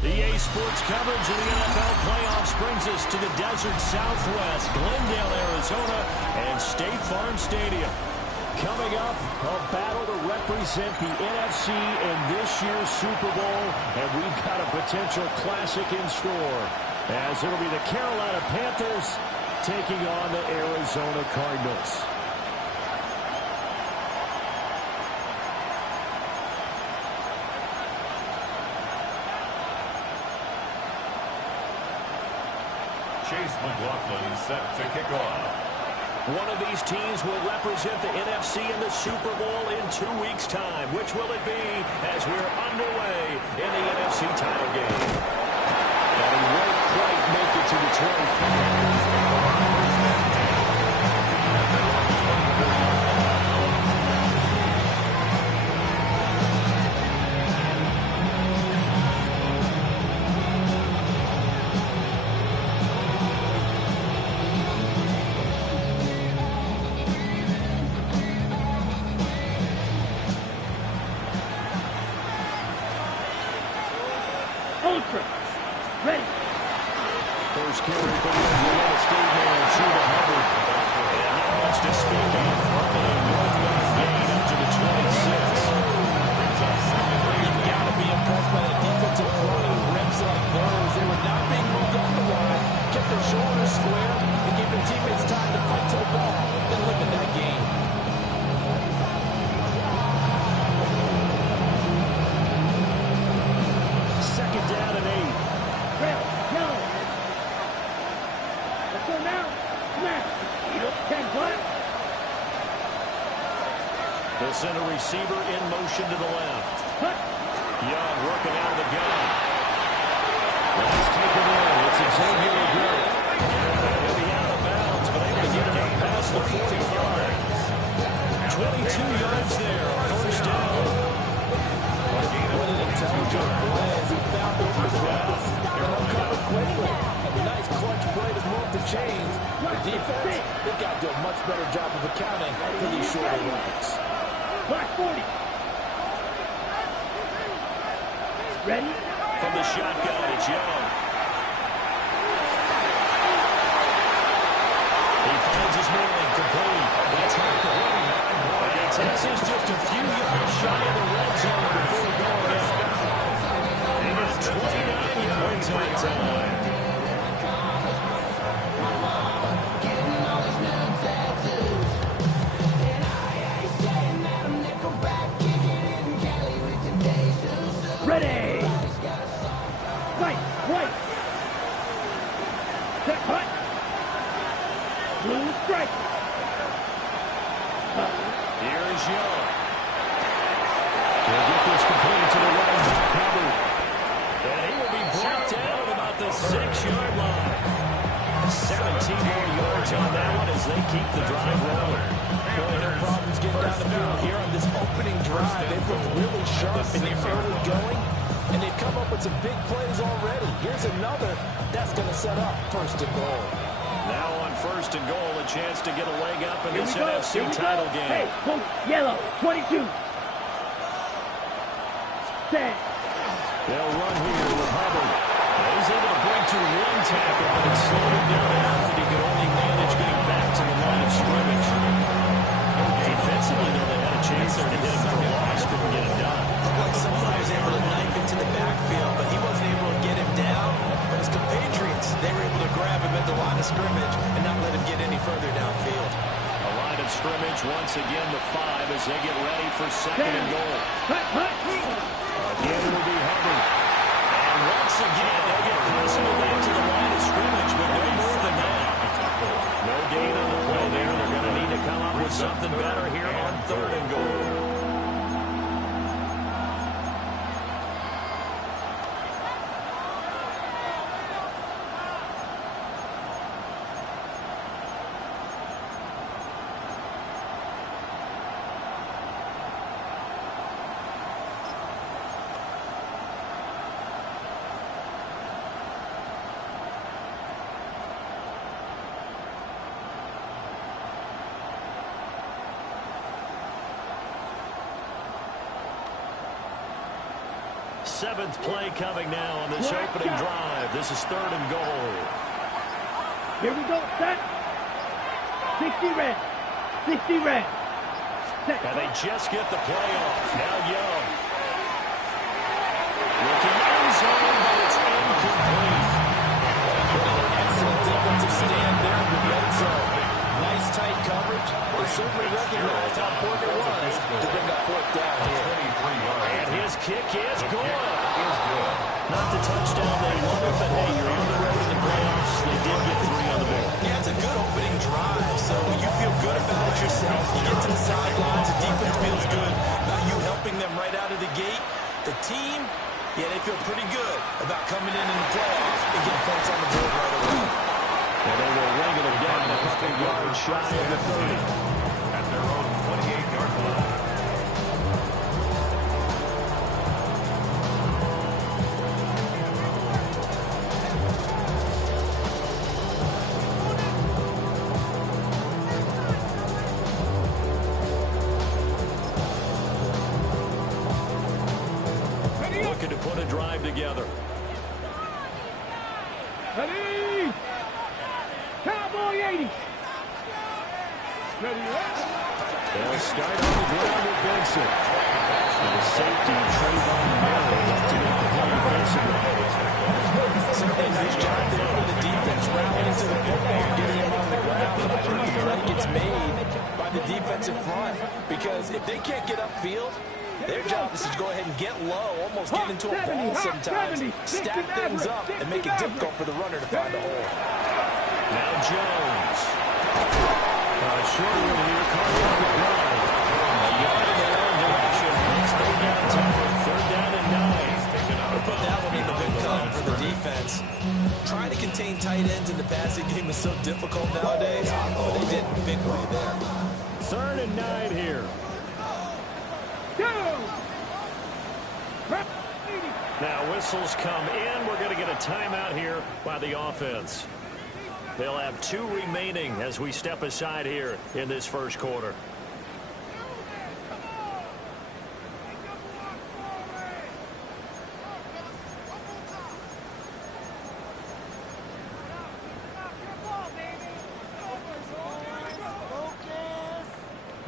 EA Sports coverage of the NFL playoffs brings us to the desert Southwest, Glendale, Arizona, and State Farm Stadium. Coming up, a battle to represent the NFC in this year's Super Bowl, and we've got a potential classic in store, as it'll be the Carolina Panthers taking on the Arizona Cardinals. Chase McLaughlin set to kick off. One of these teams will represent the NFC in the Super Bowl in 2 weeks' time. Which will it be as we're underway in the NFC title game? And he won't quite make it to the 25. Ready. First carry for the Arizona State man, Chuba Hubbard. And not much to speak of. Only a 1-yard gain up to the 26. You've got to be impressed by the defensive front on reps like those. They were not being moved off the line, kept their shoulders square, and gave their teammates time to fight to the ball and limit that game. Second down and 8. Red, yellow. Let's go now. Smash. 10 what? The center receiver in motion to the left. Young working out of the gun. That's taken in. It's Xavier McGill. He'll be out of bounds, but able to get it up past the 40-yard. 22 yards there, first down. What an intelligent play as he found the pass and uncovered quickly. A nice clutch play to move the chains. The defense, they've got to do a much better job of accounting for these shorter routes. Black 40. Ready? From the shotgun, it's Young. He finds his man complete. That's not the one. And Texas just a few yards shy of the red zone before going out. They got 29 yards on time. Ready! Right, white. Set, cut. Blue strike. Here is Young. He'll get this completed to the running back, Hubbard. And he will be brought down about the 6-yard line. 17 more yards on that one as they keep the drive rolling. Boy, no problems getting down the field here on this opening drive. They've looked really sharp in the early going, and they've come up with some big plays already. Here's another that's going to set up first and goal. Now on first and goal, a chance to get a leg up in this NFC title game. Hey, coach, yellow, 22. 10. They'll run here with Hubbard. He's able to bring to one tackle, but it's slowed him down enough that he could only manage getting back to the line of scrimmage. Defensively, though, they had a chance there to hit him for a loss, couldn't get it done. Looked like someone was able to knife into the backfield, but he wasn't able to get him down. But his compatriots, they were able to grab him at the line of scrimmage and not let him get any further downfield. A line of scrimmage yards once again to 5 as they get ready for second and goal. Again, it'll be Hubbard. And once again, they'll get personal back to the line of scrimmage, but no more than that. No gain on the play there. They're going to need to come up with something better here on third and goal. Seventh play coming now on this opening drive. This is third and goal. Here we go, set. 60 red. 60 red. Set. And they just get the play off. Now Young. Looking end zone, but it's incomplete. Excellent defensive stand there in the red zone. Nice tight coverage. They certainly recognized how important it was to bring up fourth down here. And his kick is good. Not the touchdown they wanted, but hey, you're on the road in the playoffs. They did get 3 on the board. Yeah, it's a good opening drive, so you feel good about it yourself. You get to the sidelines, the defense feels good about you helping them right out of the gate. The team, yeah, they feel pretty good about coming in the playoffs and getting points on the board right away. And they will wrangle it down a couple yards shy of the 30. At their own 28-yard line. Looking to put a drive together. Ready? Cowboy 80. Ready, They'll start on the ground with Benson. And the safety, Trayvon Merrill, to make the play offensively. Certainly nice job there for the defense, rallying to the football, getting him on the ground. But I think the play gets made by the defensive front, because if they can't get upfield, their job is to go ahead and get low, almost get into a ball sometimes, stack things up, and make it difficult for the runner to find a hole. Now Jones. Shorter one here, Carter on the ground. A yard in the wrong direction. It's third down time. Third down and 9. Put that one in the big cut for the defense. Trying to contain tight ends in the passing game is so difficult nowadays, but they did a big way there. Third and 9 here. Now whistles come in. We're going to get a timeout here by the offense. They'll have 2 remaining as we step aside here in this first quarter.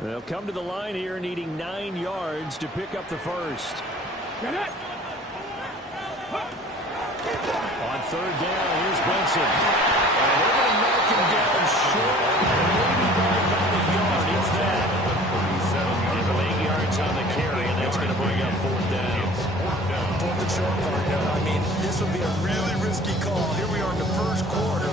They'll come to the line here needing 9 yards to pick up the first. Get it. On third down, here's Benson. And they're going to knock him down short, maybe by about a yard, if that. Give him 8 yards on the carry, and that's going to bring up fourth down. Fourth and short, partner. I mean, this would be a really risky call. Here we are in the first quarter.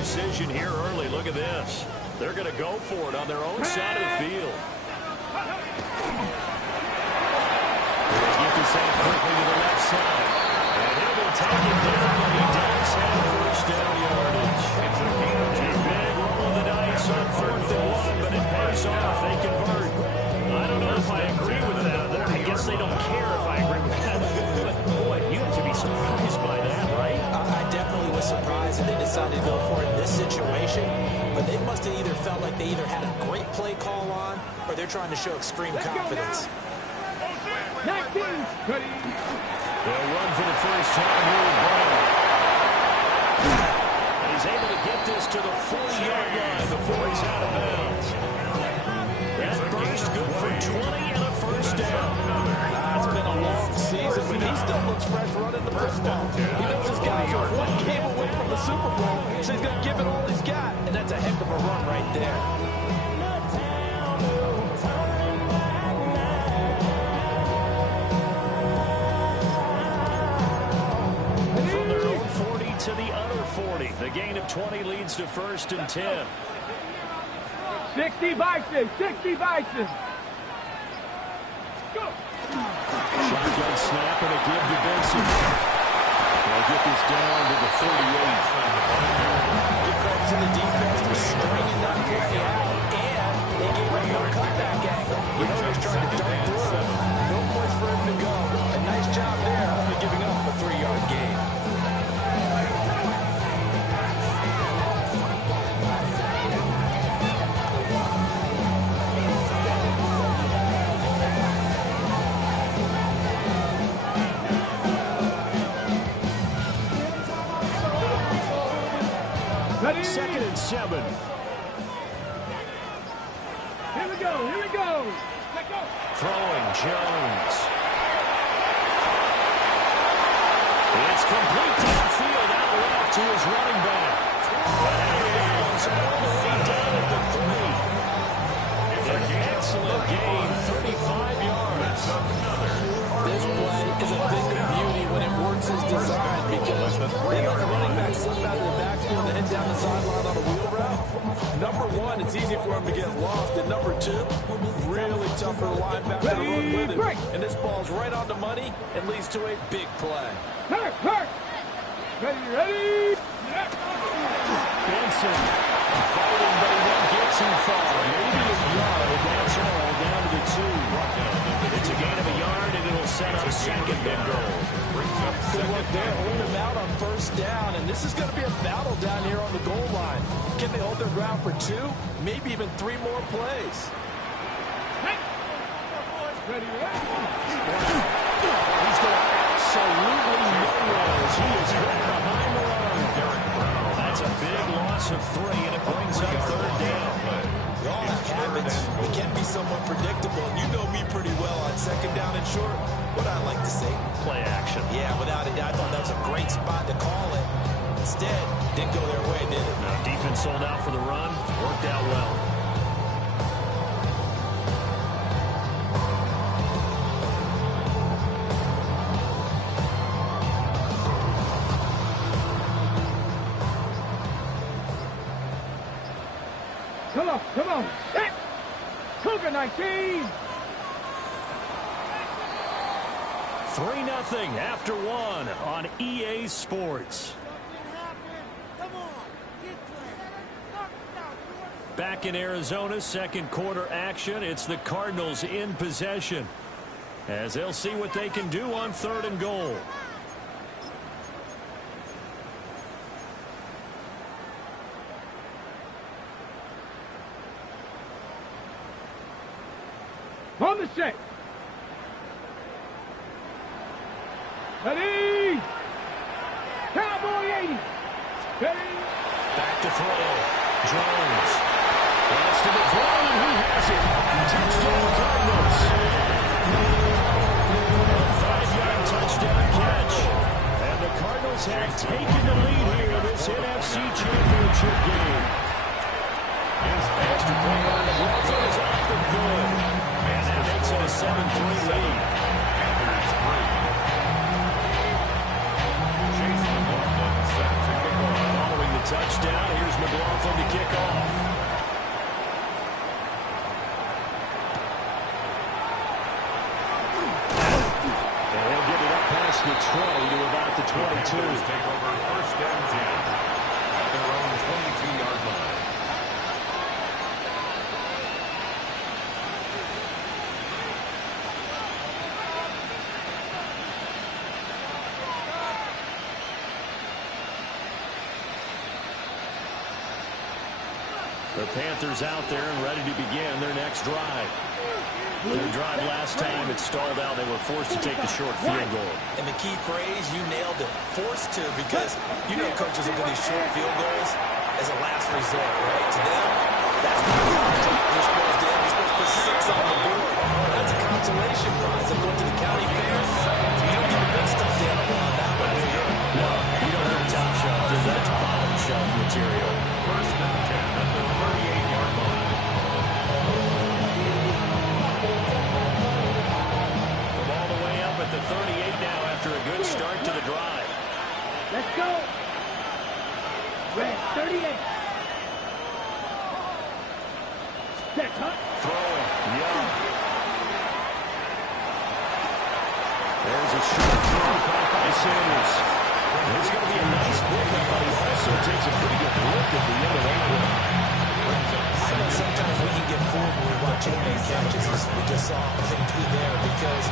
decision here early. Look at this. They're going to go for it on their own side of the field. They get this out quickly to the left side. And he will take it down, but he does have first down yardage. It's a big roll of the dice on 4th and 1, but it pays off. They convert. I don't know if I agree with that. I guess they don't care if I agree with that. But, boy, you have to be surprised by that, right? I definitely was surprised that they decided to go for it in this situation. But they must have either felt like they either had a great play call on or they're trying to show extreme confidence. 19. Ready. They'll run for the first time here with Brown. And he's able to get this to the 40-yard line before he's out of bounds. That burst good for 20 and a first down. It's been a long season, but he still looks fresh running the football. He knows his guys are one game away from the Super Bowl, so he's going to give it all he's got. And that's a heck of a run right there. From their own 40 to the other 40. The gain of 20 leads to 1st and 10. 60 Bison. 60 Bison. Go. Shotgun snap and a give to Benson. They'll get this down to the 48. Good credit to the defense for stringing that play out, and they gave him no cutback angle. You know, just trying to dunk through. No place for him to go. A nice job there, only giving up a 3-yard gain. Ready. 2nd and 7. Here we go. Here we go. Let go. Throwing Jones. It's complete downfield out left to his running back. It's all the way down at the 3. An excellent gain, 35 yards. This play is a thing of beauty when it works as designed because they let the running back slip out of the backfield and head down the sideline on a wheel route. Number one, it's easy for him to get lost. And number two, really tough for the linebacker to run with him. And this ball's right on the money and leads to a big play. Hurt. Ready. Ready. Benson fighting, but he won't get too far. Maybe a yard. That's all down to the 2. It's a gain of a yard, and it'll set up 2nd and goal. Good work there. Hold him out on 1st down, and this is going to be a battle down here on the goal line. Can they hold their ground for 2, maybe even 3 more plays? Ready. He's going absolutely nowhere as he is hit behind the line. That's a big loss of 3, and it brings up 3rd down. We all have habits. We can be somewhat predictable. You know me pretty well on 2nd down and short. What I like to say. Play action. Yeah, without a doubt, I thought that was a great spot to call it. Instead, didn't go their way, did it? No, defense sold out for the run. Worked out well. Come on. Hit. Cougar 19. 3-0 after 1 on EA Sports. Back in Arizona, 2nd quarter action. It's the Cardinals in possession as they'll see what they can do on 3rd and goal. On the set. Ready. Cowboy 80. Ready. Back to throw. Jones. Pass to the ground, and he has it. Touchdown, Cardinals. A 5-yard touchdown catch. And the Cardinals have taken the lead here in this NFC Championship game. Extra point on the ball is up and good. And that makes it a 7-3 lead. Following the touchdown, here's McLaughlin to kick off. And he'll get it up past the 20 to about the 22. Take over first and 10 at their own 22-yard line. The Panthers out there and ready to begin their next drive. Their drive last time, it stalled out. They were forced to take the short field goal. And the key phrase, you nailed it. Forced to, because you know coaches look at these short field goals as a last resort, right? To them, that's not the object you're supposed to end. You're supposed to put 6 on the board. That's a consolation prize. They go to the county fair. You don't get the big stuffed animal on that one, do you? No, you don't get top shelf. That's bottom shelf material. First and 10 at the 38-yard line. From all the way up at the 38 now after a good start to the drive. Let's go. Red, 38. Set, huh? Throwing, Young. There's a short throw caught by Sanders. It's going to be a nice pickup, but he also takes a pretty good look at the end of that one. I know sometimes we can get fooled when we watch NBA catches, as we just saw him do there, because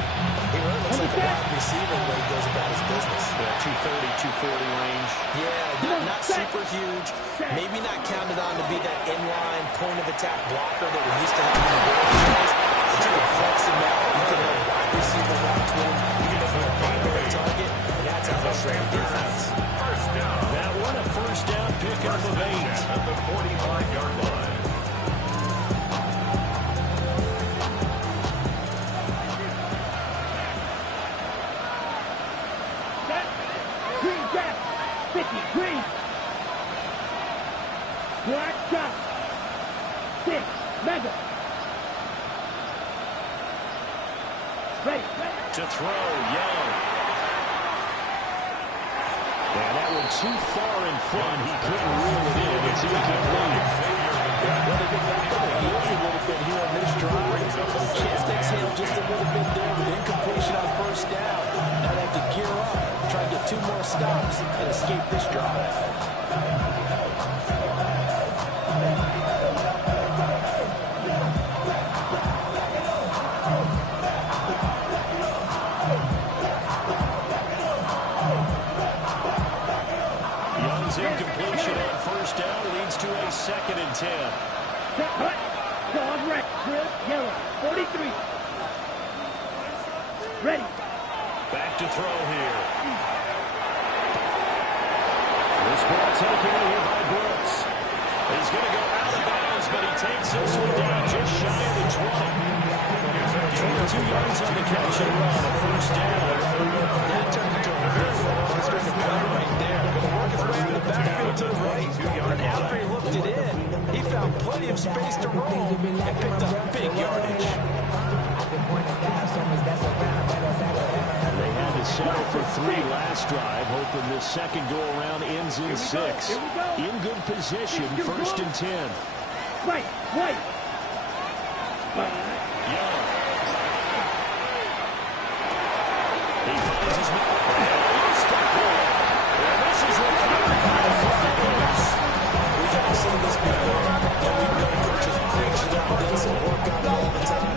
he really looks like a wide receiver the way he goes about his business. Yeah, 230, 240 range. Yeah, not super huge, maybe not counted on to be that inline point-of-attack blocker that we're used to having in the days, but you can flex him out, you can have wide receiver routes with him, you can make him a primary target, and that's how they'll show the defense. First down. That one a first down pickup of 8. At the 45-yard line. Set. Green back. 50, green. Black shot. 6, mega. Ready, ready. To throw, Young. And that one too far in front. He couldn't reel it in. It's incomplete. Well, they get back on their heels a little bit here on this drive. The chance to exhale just a little bit there with incompletion on first down. Now they have to gear up, try and get 2 more stops, and escape this drive. Young's incompletion on first down leads to a 2nd and 10. Set, hut. Dog red. Grill, yellow. 43. Ready. Back to throw here. This ball taken in here by Brooks. He's going to go out of bounds, but he takes this one down just shy of the 20. 22 yards on the catch and run. A first down. That turned into a very well-orchestrated play right there. Going to work his way out of the backfield to the right. And after he looked it in, he found plenty of space to roam and picked up big yardage. They had to settle for 3 last drive, hoping this second go-around ends in 6. In good position, 1st and 10. Right, right. Young. He finds his man. And this is recovered by the Cardinals. We've never seen this before, and we know coaches preach about this and work on it all the time.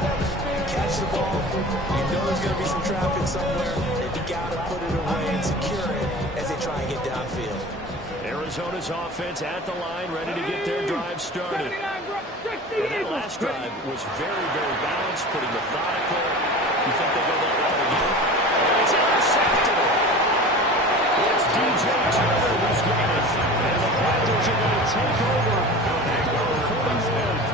Catch the ball, you know there's going to be some traffic somewhere, and you got to put it away and secure it as they try and get downfield. Arizona's offense at the line, ready to get their drive started. And that last drive was very, very balanced, pretty methodical. You think they go that route again? And it's intercepted. It's DJ Turner who's got it. And the Panthers are going to take over at the 41.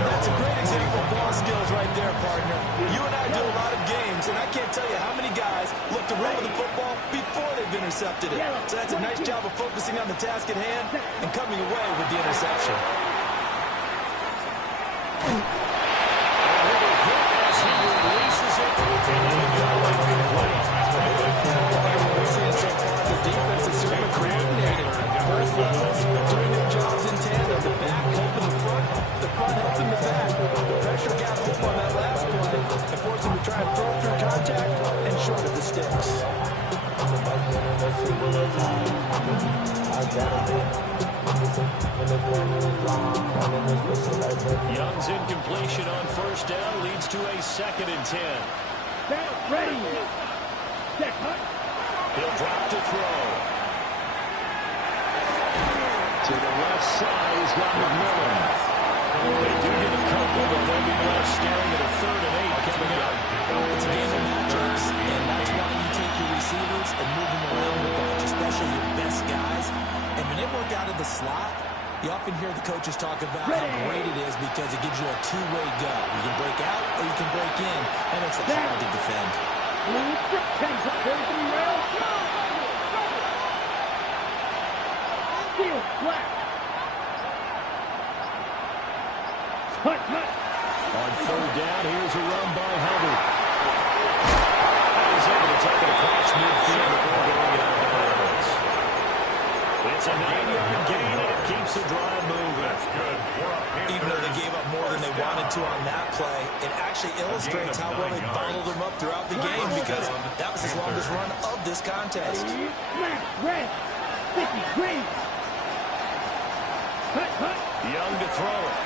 That's a great example of ball skills right there, partner. You and I do a lot of games, and I can't tell you how many guys look to run with the football before they've intercepted it. So that's a nice job of focusing on the task at hand and coming away with the interception. The defense is certainly coordinated. First levels doing their job. Young's incompletion on first down leads to a 2nd and 10. Ready. Set, hut. He'll drop to throw. To the left side, he's got McMillan. They do get a couple, but they'll be left staring at a 3rd and 8 coming up. It's a game of matchups, and that's why you take your receivers and move them around a bunch, especially your best guys. And when they work out of the slot, you often hear the coaches talk about how great it is because it gives you a two-way go. You can break out or you can break in. That makes it hard to defend. Steal, flat. Hut, hut. On 3rd down, here's a run by Hubbard. He's able to take it across midfield before going out of bounds. It's a 9-yard gain, and it keeps the drive moving. That's good. Even though they gave up more than they wanted to on that play, it actually illustrates how well they followed them up throughout the game because that was his longest run of this contest. Smash, red. 50, green. Hut, hut. Young to throw it.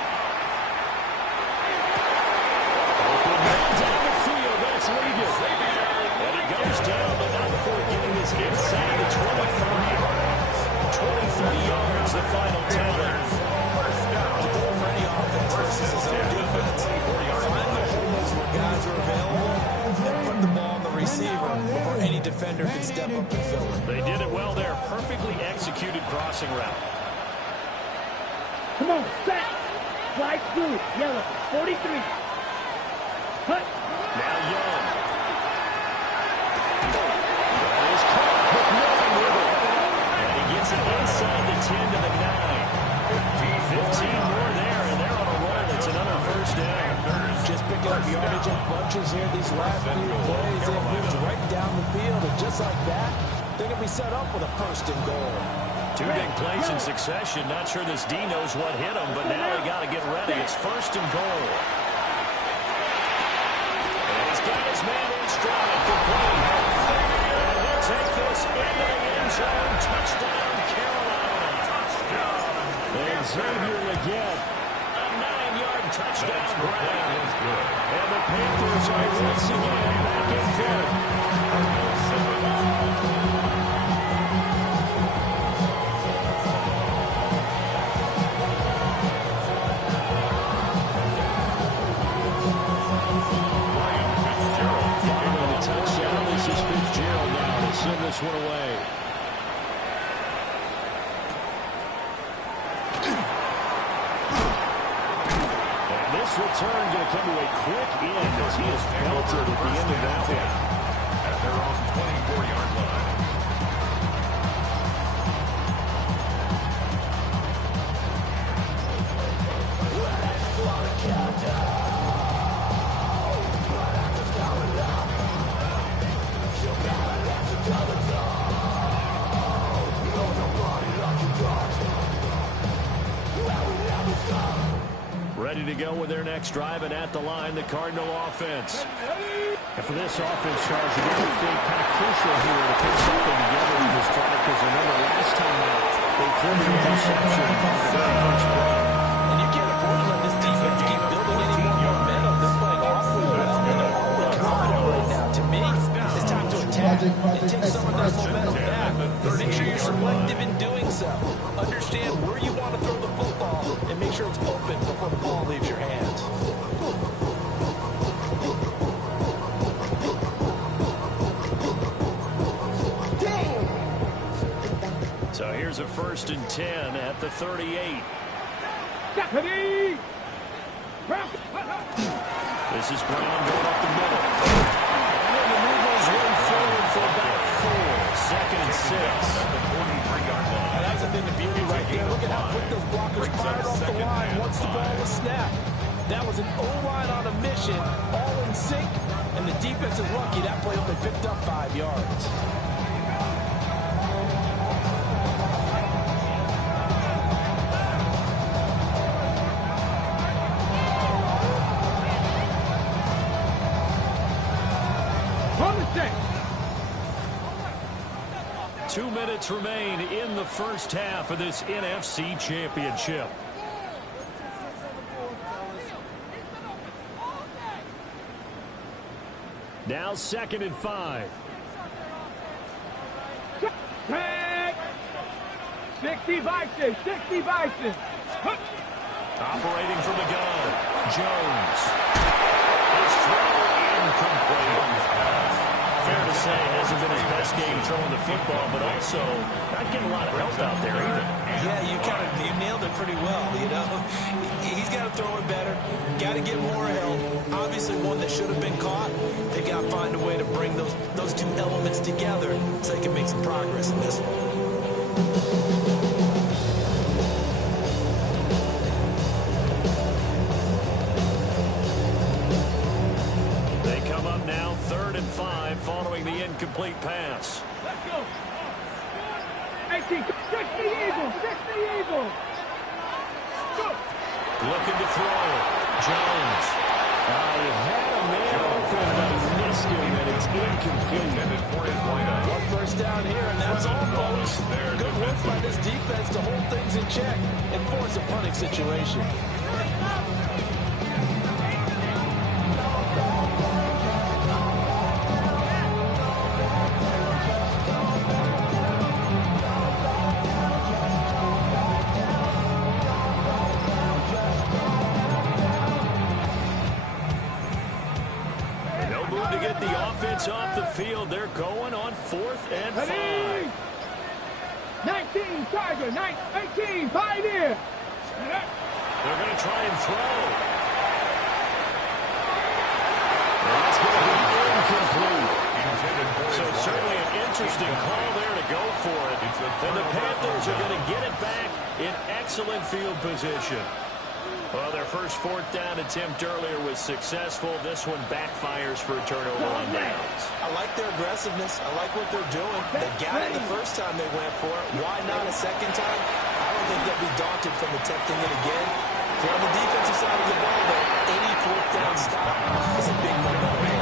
Open man down the field. That's Ligon. And he goes down, but not before getting his inside the 23 yards, the final tally. The goal for any offense versus his own defense. Find the holes where guys are available and put the ball on the receiver before any defender can step up and fill it. They did it well there. Perfectly executed crossing route. Come on, back. Slide through. Yellow, 43. Hut. Now Young. That is caught. McMillan with it. And he gets it inside the 10 to the 9. 15 more there, and they're on a roll. It's another first down. Just picking up yardage in bunches here these last few plays. They moved right down the field, and just like that, they're going to be set up with a 1st and goal. 2 big plays in succession. Not sure this D knows what hit him, but now they got to get ready. It's 1st and goal. And he's got his man in stride for play. And he'll take this into the end zone. Touchdown, Carolina. And Xavier Legette, a 9-yard touchdown grab. And the Panthers are once again back in front. Send this one away. And this return going to come to a quick end as he is belted at the end of that one. At their own 24-yard line. Ready to go with their next drive, and at the line, the Cardinal offense. And for this offense, Charles, you're going to think kind of crucial here to put something together in this drive, because remember, last time out, they threw an interception on the very first play. And you can't afford to let this defense keep building any more momentum. They're playing awfully well, and they're awfully confident right now. To me, it's time to attack and take some of that momentum back. But make sure you're selective in doing so. Understand where you want to throw the football and make sure it's open before the ball leaves your hands. So here's a 1st and 10 at the 38. This is Brown going up the middle. And the Eagles run forward for about 4. 2nd and 6. And that's a thing of beauty right there. Look at how quick those blockers fired off the line once the ball was snapped. That was an O-line on a mission, all in sync, and the defense is lucky that play only picked up 5 yards. 2 minutes remain in the first half of this NFC Championship. Now 2nd and 5. 60 Bison, 60 Bison. Operating from the gun, Jones. His throw incomplete. Fair to say, hasn't been his best game throwing the football, but also not getting a lot of help out there either. Yeah, you nailed it pretty well, you know. He's got to throw it better. Got to get more help. Obviously one that should have been caught. They got to find a way to bring those two elements together so they can make some progress in this one. Now 3rd and 5 following the incomplete pass. Let's go. 18, 60 Eagles, 60 Eagles. Go. Looking to throw. Jones. He had a man open, but he missed him, and it's incomplete. One first down here, and that's all, folks. Good work by this defense to hold things in check and force a punting situation. Off the field. They're going on 4th and 5. 19 Tiger, 18 Pioneer. They're going to try and throw. And that's going to be incomplete. So certainly an interesting call there to go for it. And the Panthers are going to get it back in excellent field position. Well, their first 4th down attempt earlier was successful. This one backfires for a turnover on downs. I like their aggressiveness. I like what they're doing. They got it the first time they went for it. Why not a second time? I don't think they'll be daunted from attempting it again. So on the defensive side of the ball, though, any 4th down stop is a big momentum.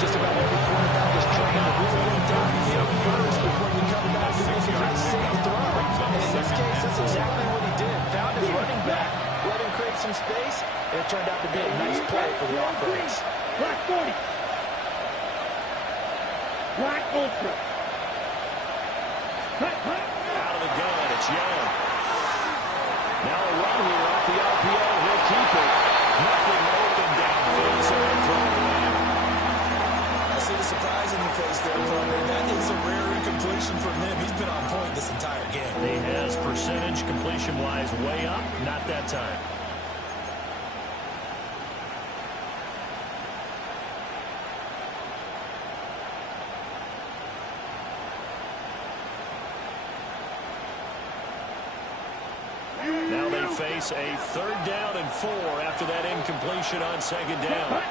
Just about every quarterback is trying to really get down the field first before you come back to make a nice safe throw. And in this case, that's exactly what he did. Found his running back. Let him create some space, and it turned out to be a nice play for the offense. Black 40. Black Ultra. Out of the gun, it's Young. Now a run here off the RPO. He'll keep it. Nothing open downfield, so they'll throw it away. I see the surprise in your face there, Coleman. That is a rare incompletion from him. He's been on point this entire game. He has percentage completion-wise way up. Not that time. Now they face a 3rd down and 4 after that incompletion on 2nd down.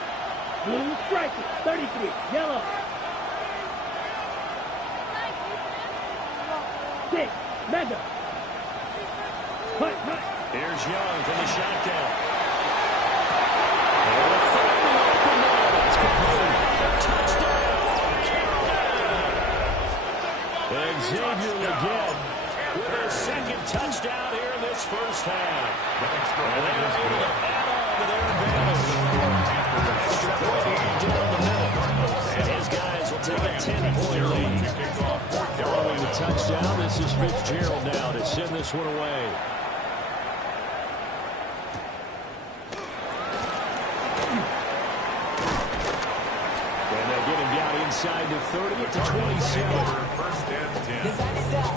Blue striker, 33, yellow. 6, Mega. Here's Young from the shotgun. Touchdown! And Xavier Legette with his 2nd touchdown here in this first half. And they're able to add on to their advantage. Extra point lead down the middle. And his guys will take a 10-point lead. Following the touchdown, this is Fitzgerald now to send this one away. And they get him down inside the 30 to 27. First and 10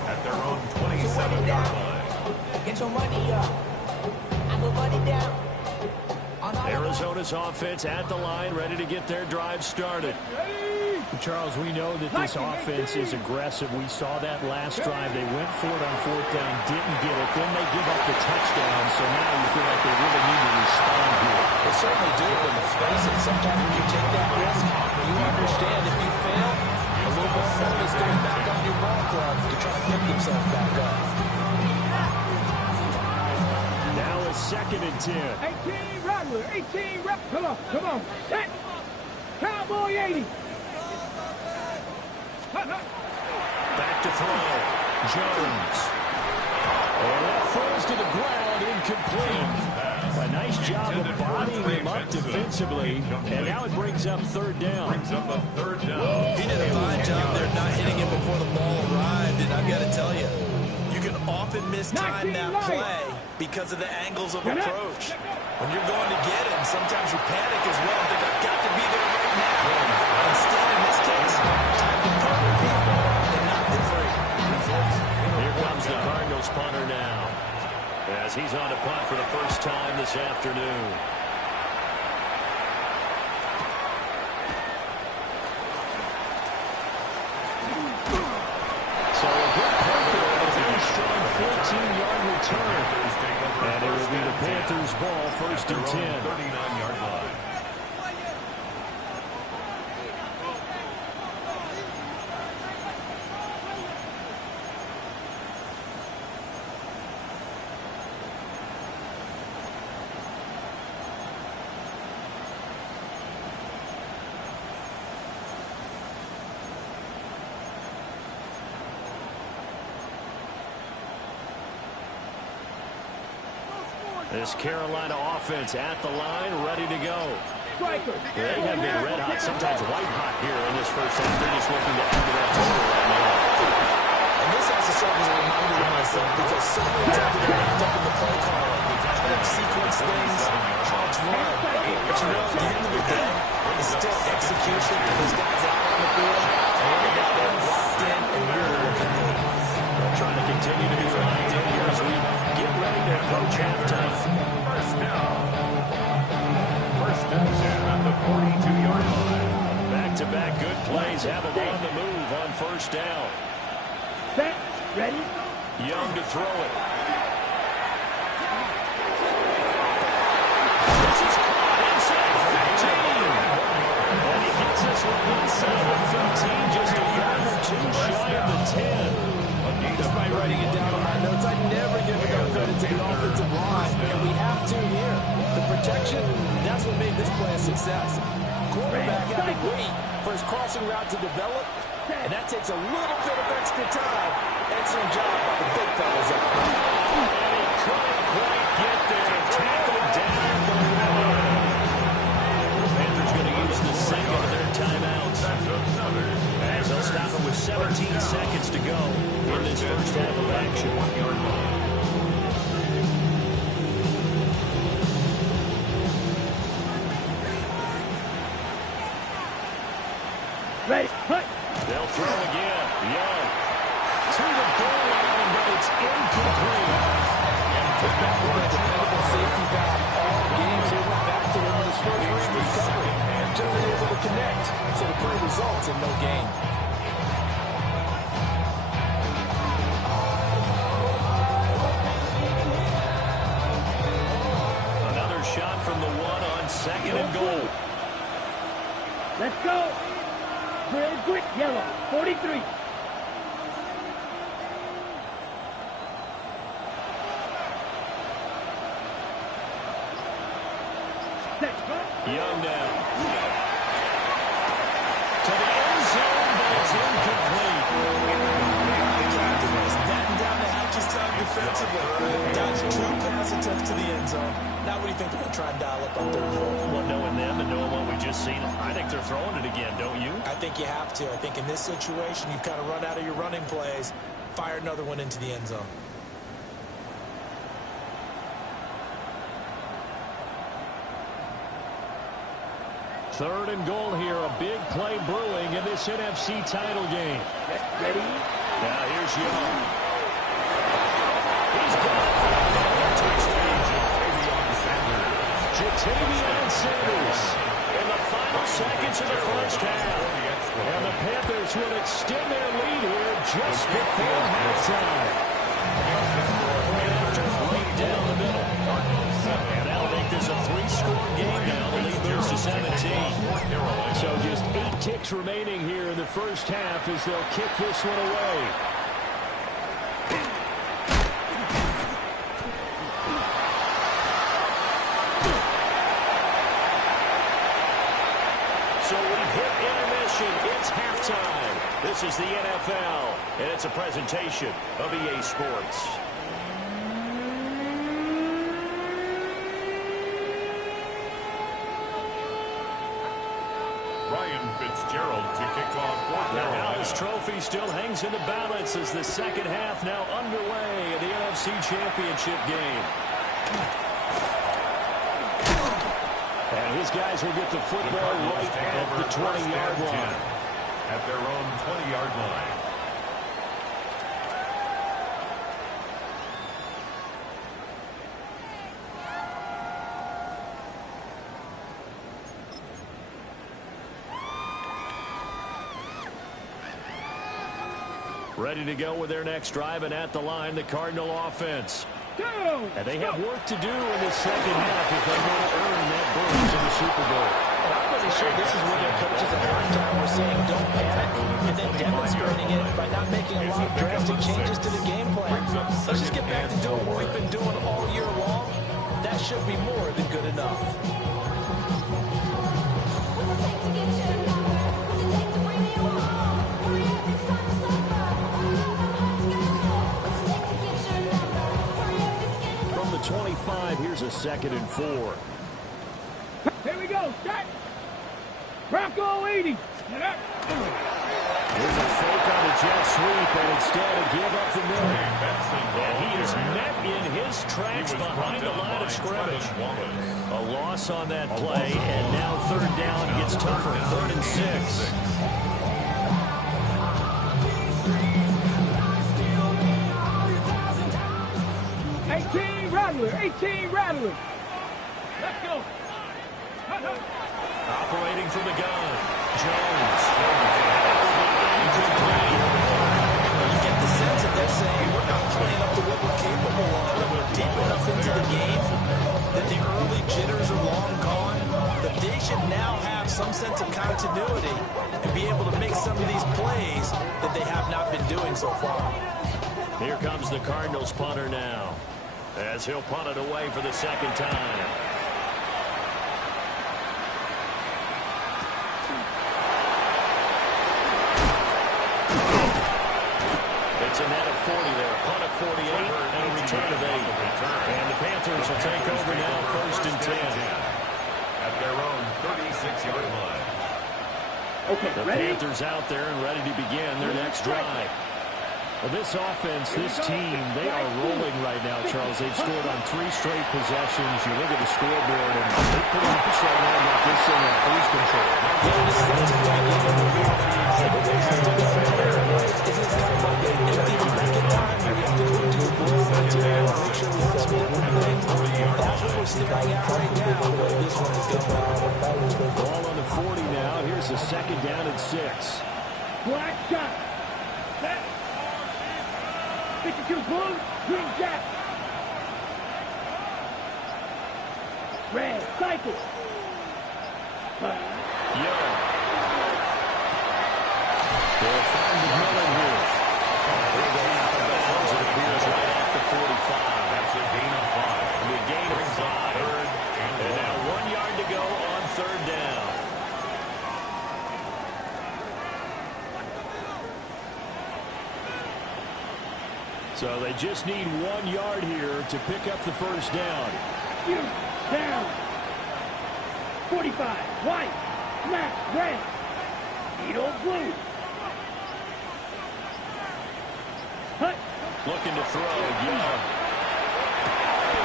at their own 27-yard line. Get your money up. I go money down. Arizona's offense at the line, ready to get their drive started. Charles, we know that this offense is aggressive. We saw that last drive. They went for it on 4th down, didn't get it. Then they give up the touchdown, so now you feel like they really need to respond here. They certainly do, but let's face it, sometimes when you take that risk, you understand if you fail, a little more focus goes back on your ball club to try to pick themselves back up. Now it's 2nd and 10. 18 Rattler, 18 Rattler. Come on. Set. Cowboy 80. Back back to throw. Jones. And that falls to the ground, incomplete. A nice job of bodying him up defensively, and now it brings up third down. He did a fine job there not hitting him before the ball arrived, and I've got to tell you, you can often mistime that play because of the angles of approach. When you're going to get him, sometimes you panic as well and think, I've got to be there right now. Instead, in this case, time to put the people and not be free. Here comes the Cardinals punter now, as he's on to punt for the first time this afternoon. So a good punt there, a very strong 14-yard return. And it will be the Panthers' ball, first and 10. 39-yard line. This Carolina offense at the line, ready to go. Striker. They have been red hot, sometimes white hot here in this first half. They're just looking to add to that total right now. And this has to serve as a reminder to myself because so many times we get wrapped up in the play calling. Try to sequence things, charge run. But you know, at the end of the day, it's still execution for those guys out on the field. And right now, they're locked in and really looking good. They're trying to continue to be locked in here as we get ready to approach halftime. First down. First and 10 at the 42-yard line. Back-to-back good plays have them on the move on first down. Set. Ready. Young to throw it. This is caught inside 15. And he gets this one inside the 15, just a yard or two shy of the 10. Despite writing it down on my notes, I never give enough credit to the offensive line, and we have to here. The protection, that's what made this play a success. Quarterback had to wait for his crossing route to develop, and that takes a little bit of extra time. Excellent job by the big fellas up front. And he couldn't quite get there. Tackled down the line. The Panthers going to use the second of their timeouts. As they'll stop it with 17 seconds to go in this first half of action. Ready. Put. They'll throw again. Young to the goal line, but it's incomplete. And put back on a dependable safety valve all game, so it went back to him in his first read recovery. Just unable to connect, so the play results in no gain. Another shot from the one on second and goal. Let's go. Quick. Yellow. 43. Young down. To the end zone, but it's incomplete. Batten down the hatches time defensively. Dodged two pass attempts to the end zone. Now what do you think they're going to try and dial up on third down? Well, knowing them and knowing what we just seen, I think they're throwing it again, don't you? I think you have to. I think in this situation, you've kind of run out of your running plays. Fire another one into the end zone. Third and goal here. A big play brewing in this NFC title game. Ready. Now here's Young. He's gone for another touchdown. Jatavion Sanders in the final seconds of the first half. And the Panthers will extend their lead here just before halftime. And after right down the middle. And that'll make this a three-score game now. The lead moves to 17. So just 8 ticks remaining here in the first half as they'll kick this one away. So we hit intermission. It's halftime. This is the NFL, and it's a presentation of EA Sports. Ryan Fitzgerald to kick off for Now Carolina. this trophy still hangs in the balance as the second half now underway in the NFC Championship game. And his guys will get the football right at the 20-yard line. At their own 20-yard line. Ready to go with their next drive, and at the line, the Cardinal offense. And they have work to do in the second half if they want to earn that berth to the Super Bowl. I'm pretty sure this is where their coaches at halftime were saying don't panic, and then demonstrating it by not making a lot of drastic changes to the game plan. Let's just get back to doing what we've been doing all year long. That should be more than good enough. From the 25, here's a 2nd and 4. Here we go. Set. Bronco 80. Here's a fake on the jet sweep, and instead a give up the middle. And he is met in his tracks behind the line of scrimmage. A loss on that play, and now 3rd down gets tougher. 3rd and 6. Rattler, 18 Rattler. Let's go. Operating from the gun, Jones. You get the sense that they're saying we're not playing up to what we're capable of, and we're deep enough into the game that the early jitters are long gone, that they should now have some sense of continuity and be able to make some of these plays that they have not been doing so far. Here comes the Cardinals punter now, as he'll punt it away for the 2nd time. It's a net of 40 there, a punt of 48, and a return of 8. And the Panthers will take over now, 1st and 10. At their own 36-yard line. Okay, The ready? Panthers out there and ready to begin their next drive. Well, this offense, this team, they are rolling right now, Charles. They've scored on 3 straight possessions. You look at the scoreboard, and they're pretty much right now got this thing on cruise control. Ball on the 40 now. Here's a 2nd down and 6. Black shot. Set. 52 blue. Green jack. Red. Cycle. Young. They'll find McMillan here. They're going out of bounds. It appears right at the 45. That's a gain of 5. A gain of 5. And now 1 yard to go on 3rd down. So they just need 1 yard here to pick up the 1st down. You down. 45. White. Smack. Red. Needle blue. Hut. Looking to throw. Young.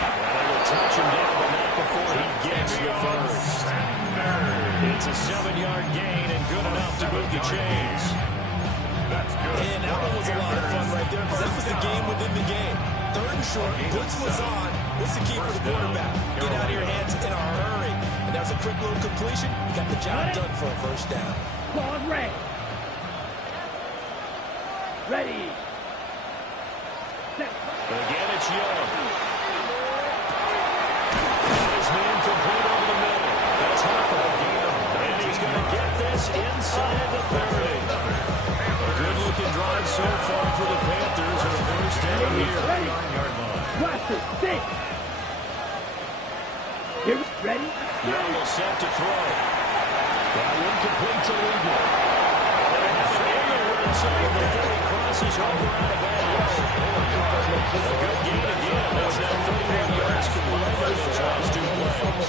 And they will touch him down, but not before he gets the 1st. It's a 7-yard gain and good enough to move the chains. That's good. And that one was a lot of fun right there because that was the game within the game. 3rd and short, blitz was on. What's the key for the quarterback? Get out of your hands in a hurry. And that was a quick little completion. You got the job done for a 1st down. Claws red. Ready. Set. Again, it's Young. His man complete over the middle. That's Hopper. And he's going to get this inside the 30. Good-looking drive so far for the Panthers and a 1st down here. 9-yard line. Blaster. 6. Here. Ready. Young will set to throw. That one complete to Lieber. They have an aerial inside before he crosses over out of bounds. A good gain again. That's now 31 yards combined in those last two plays.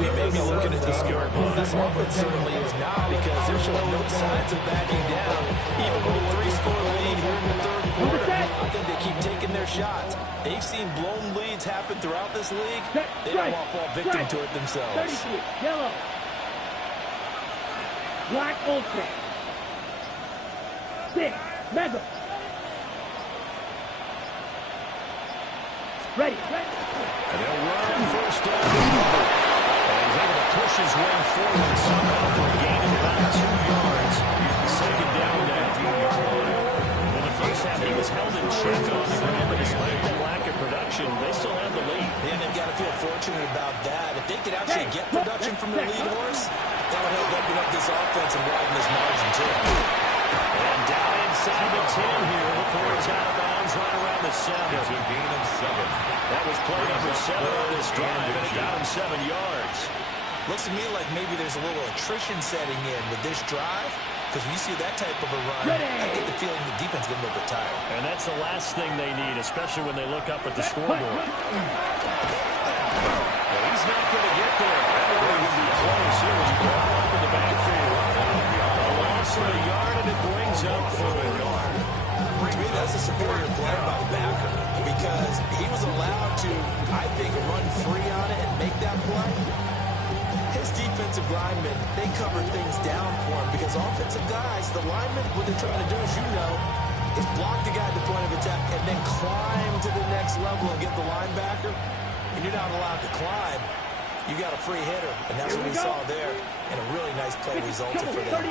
We may be looking at the scoreboard. This offense certainly is not, because they're showing no signs of backing down. Even with a 3-score lead here in the third quarter, I think they keep taking their shots. They've seen blown leads happen throughout this league. They don't want to fall victim to it themselves. 33, yellow. Black ultra. 6, mega. Ready. And they'll run first down. And he's able to push his way forward somehow for a gain of about 2 yards. Second down now. In the first half, he was held in check on the ground, but despite that lack of production, they still have the lead. And they've got to feel fortunate about that. If they could actually get production from their lead horse, that would help open up this offense and widen this margin too. And down inside the 10 here before it's out of bounds right around the 7. It's a gain of 7. That was play number 7 on this drive, and it got him 7 yards. Looks to me like maybe there's a little attrition setting in with this drive, because when you see that type of a run, I get the feeling the defense getting a little bit tired. And that's the last thing they need, especially when they look up at the scoreboard. Well, he's not going to get there. That really would be close. He was brought up in the backfield. A loss of a yard, and it brings up 4. To me, that's a superior play by the backer, because he was allowed to, I think, run free on it and make that play. His defensive linemen, they cover things down for him, because offensive guys, the linemen, what they're trying to do, as you know, is block the guy at the point of attack and then climb to the next level and get the linebacker. And you're not allowed to climb. You got a free hitter, and that's what we saw there. And a really nice play resulted for them.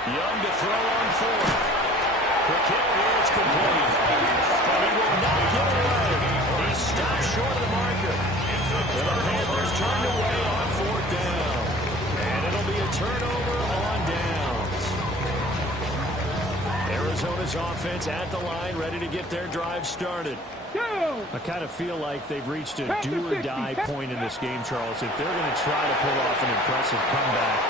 Young to throw on 4th. Quick hit here, it's complete. And he will not get away. He stopped short of the marker. And the Panthers turned away on 4th down. And it'll be a turnover on downs. Arizona's offense at the line, ready to get their drive started. I kind of feel like they've reached a do-or-die point in this game, Charles. If they're going to try to pull off an impressive comeback,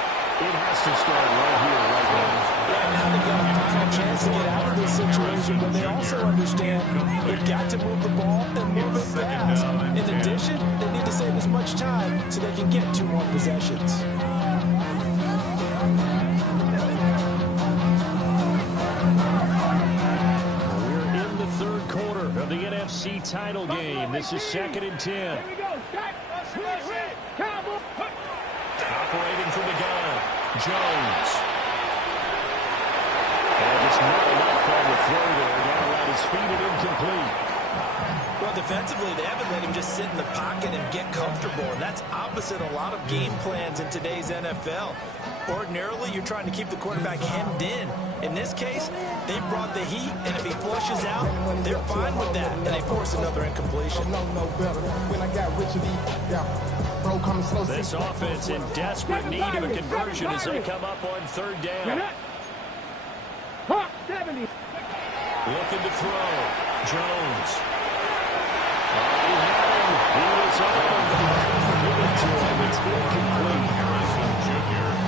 it has to start right here, right now. Right now they've got a final chance to get out of this situation, but they also understand they've got to move the ball and move it fast. In addition, they need to save as much time so they can get 2 more possessions. We're in the third quarter of the NFC title game. This is 2nd and 10. Operating from the gun, Jones. And just not enough on the throw there. Got around his feet and incomplete. Well, defensively, they haven't let him just sit in the pocket and get comfortable, and that's opposite a lot of game plans in today's NFL. Ordinarily, you're trying to keep the quarterback hemmed in. In this case, they brought the heat, and if he flushes out, they're fine with that, and they force another incompletion. This offense in desperate need of a conversion as they come up on 3rd down. Looking to throw. Jones. He had him. He was open. Give it to him. It's incomplete.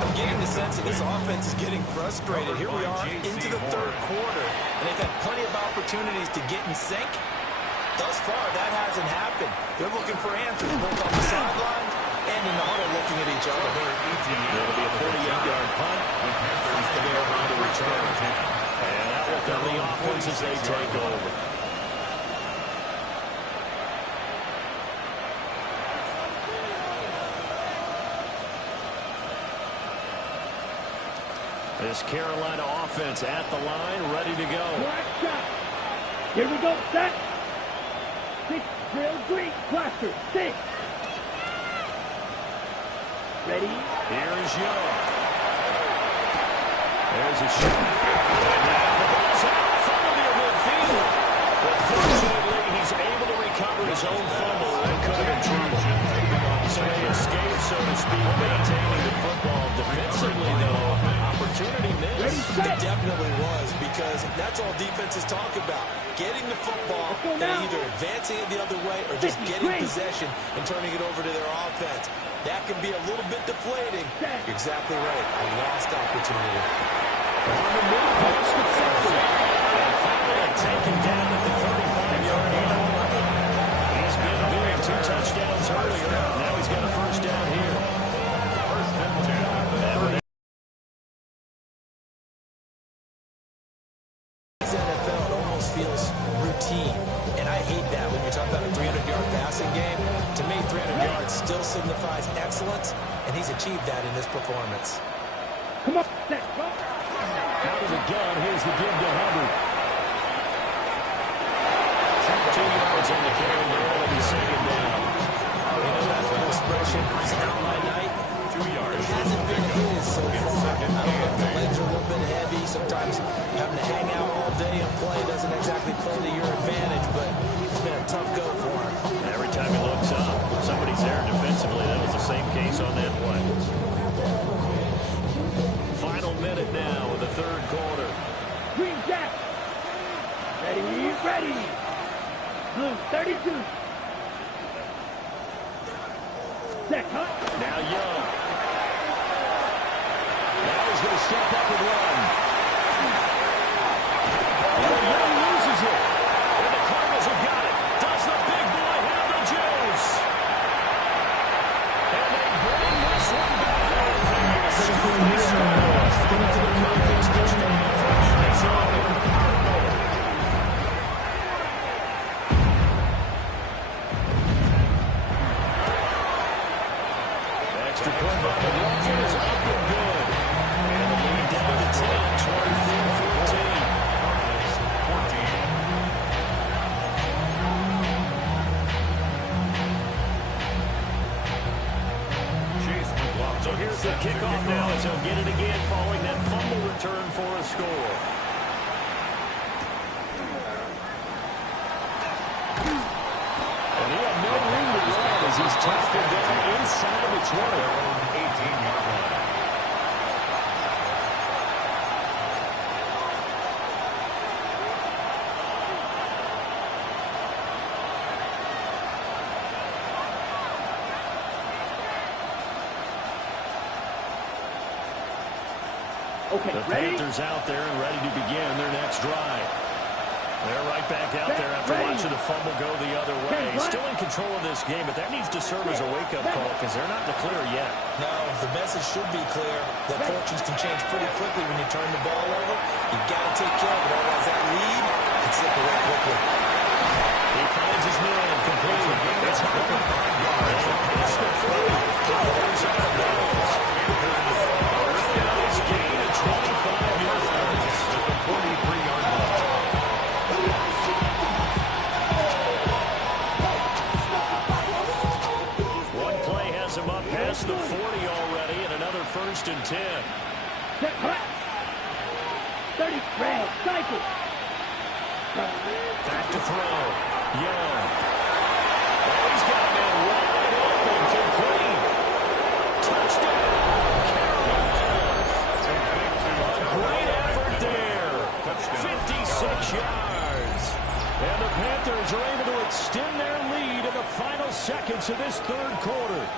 I'm getting the sense that this offense is getting frustrated. Here we are into the third quarter, and they've had plenty of opportunities to get in sync. Thus far, that hasn't happened. They're looking for answers, both on the sideline and in the huddle looking at each other. It'll be a 48-yard punt. They're on to return. And that will come the offense as they take over. This Carolina offense at the line, ready to go. Here we go, set. 6, drill, green, cluster, 6. Ready? Here is Young. There's a shot. And now the ball's out from the midfield. But fortunately, he's able to recover his own fumble. That could have been true. So they escape, so to speak, maintaining the football. Defensively, though, opportunity missed. It definitely was, because that's all defenses talk about. Getting the football and either advancing it the other way or just getting possession and turning it over to their offense. That can be a little bit deflating. You're exactly right. A lost opportunity. On the move, post the second. And finally taken down at the 35-yard line. He's been doing 2 touchdowns earlier. Now he's got a first down here. First and 10. NFL, it almost feels routine, and I hate that when you talk about a 300-yard passing game. To me, 300 yards still signifies excellence, and he's achieved that in this performance. Come on, set. Out of the gun, here's the give to Hubbard. 2 yards on the carry there. It'll be second down. You know that whole expression, it's not my night. 2 yards. It hasn't been his so far. I don't know if the legs are a little bit heavy. Sometimes having to hang out all day and play doesn't exactly play to your advantage, but it's been a tough go for him. Every time he looks up, somebody's there defensively. That was the same case on that play. Final minute now of the third quarter. Green Jack. Ready. Blue 32. Set, huh? Now Young. Now he's going to step up and run. Young loses it. And the Cardinals have got it. Does the big boy have the juice? And they bring this one back. Extra point by the Ruffin is up and good. And the lead down to 10, 14. So here's the kickoff now as he'll get it again following that fumble return for a score. And he had no room to run as he's tackled down inside the 20. 18-yard line. Okay, The ready? Panthers out there and ready to begin their next drive. They're right back out there after watching the fumble go the other way. Still in control of this game, but that needs to serve as a wake-up call because they're not clear yet. No, the message should be clear that fortunes can change pretty quickly when you turn the ball over. You've got to take care of it, otherwise that lead can slip away quickly. He finds his man complete. It's Hubbard. It's the throw. Falls out of bounds. A really nice gain of 25 yards. 43-yard line. One play has him up past the 40 already, and another first and 10. Set, huh? 30, red, cycle. Back to throw. Young. Oh, he's got a man wide open. Complete. Touchdown. Carolina. A great effort there. 56 yards. And the Panthers are able to extend their lead in the final seconds of this third quarter.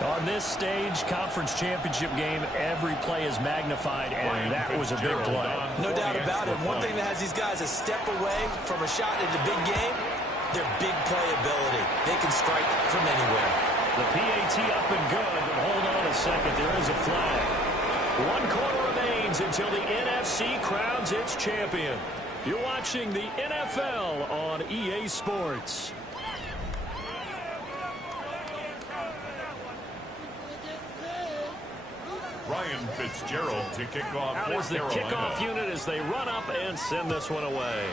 On this stage, conference championship game, every play is magnified, and that was a big play. No doubt about it. One thing that has these guys a step away from a shot in the big game, their big play ability. They can strike from anywhere. The PAT up and good, but hold on a second. There is a flag. 1 quarter remains until the NFC crowns its champion. You're watching the NFL on EA Sports. Ryan Fitzgerald to kick off Out for is the Carolina. kickoff unit as they run up and send this one away.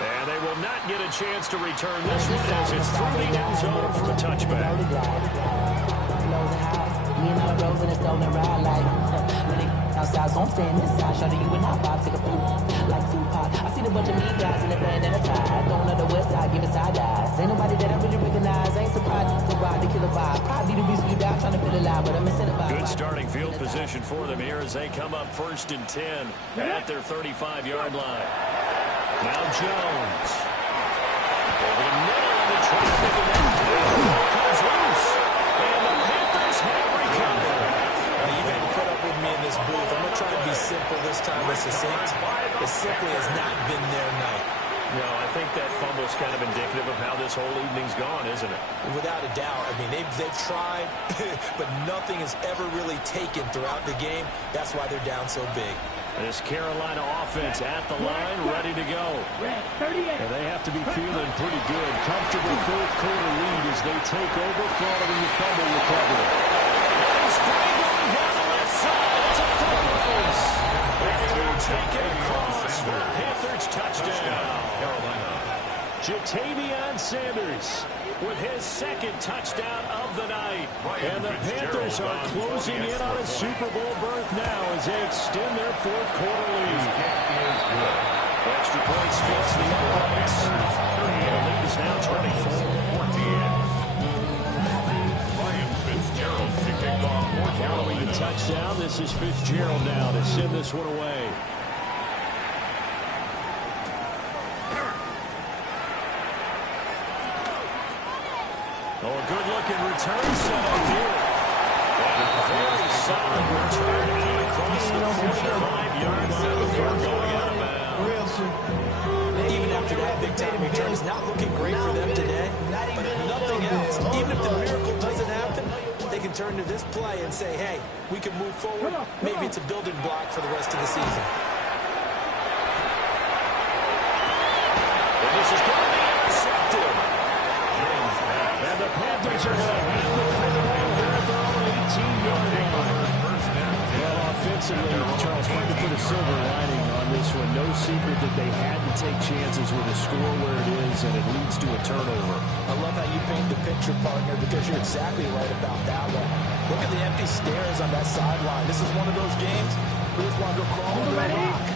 And they will not get a chance to return this one as it's through the end zone for a touchback. Me and all the roses and stole the ride like Many outside, so I'm staying this side. Shawty, you and I vibe, take a poop like Tupac. I see the bunch of mean guys in the band and a tie. Throwing on the west side, giving side eyes. Ain't nobody that I really recognize. Ain't surprised to ride the killer vibe. Probably the reason you die, trying to feel alive, but I'm incentivized. Good starting field position for them here as they come up 1st and 10 at their 35-yard line. Now Jones. Over the middle of the traffic, and that ball comes loose. And the Panthers have recovered. You've had to put up with me in this booth. I'm going to try to be simple this time and succinct. It simply has not been their night. No, I think that fumble's kind of indicative of how this whole evening's gone, isn't it? Without a doubt. I mean, they've tried, but nothing has ever really taken throughout the game. That's why they're down so big. This Carolina offense at the line, ready to go. And they have to be feeling pretty good. Comfortable fourth-quarter lead as they take over following the fumble recovery. It's free going down the left side. It's a full race. And they will take it across for a Panthers touchdown. Carolina. Jatavion Sanders with his second touchdown of the night. And the Panthers are closing in on a Super Bowl berth now as they extend their fourth-quarter lead. Extra point splits the uprights. The lead is now 24. Following the touchdown, this is Fitzgerald now to send this one away. Oh, a good-looking return set up here. And a very solid return out across the 45-yard line before going out of bounds. Even after that big-time return, it's not looking great for them today. But if nothing else, even if the miracle doesn't happen, they can turn to this play and say, hey, we can move forward. Maybe it's a building block for the rest of the season. And this is going to be intercepted. And the Panthers are going to have the football here at their own 18-yard line. Well, offensively, Charles, trying to put a silver lining on this one. No secret that they had to take chances with a score where it is, and it leads to a turnover. I love how you paint the picture, partner, because you're exactly right about that one. Look at the empty stares on that sideline. This is one of those games we just want to go crawl under a rock.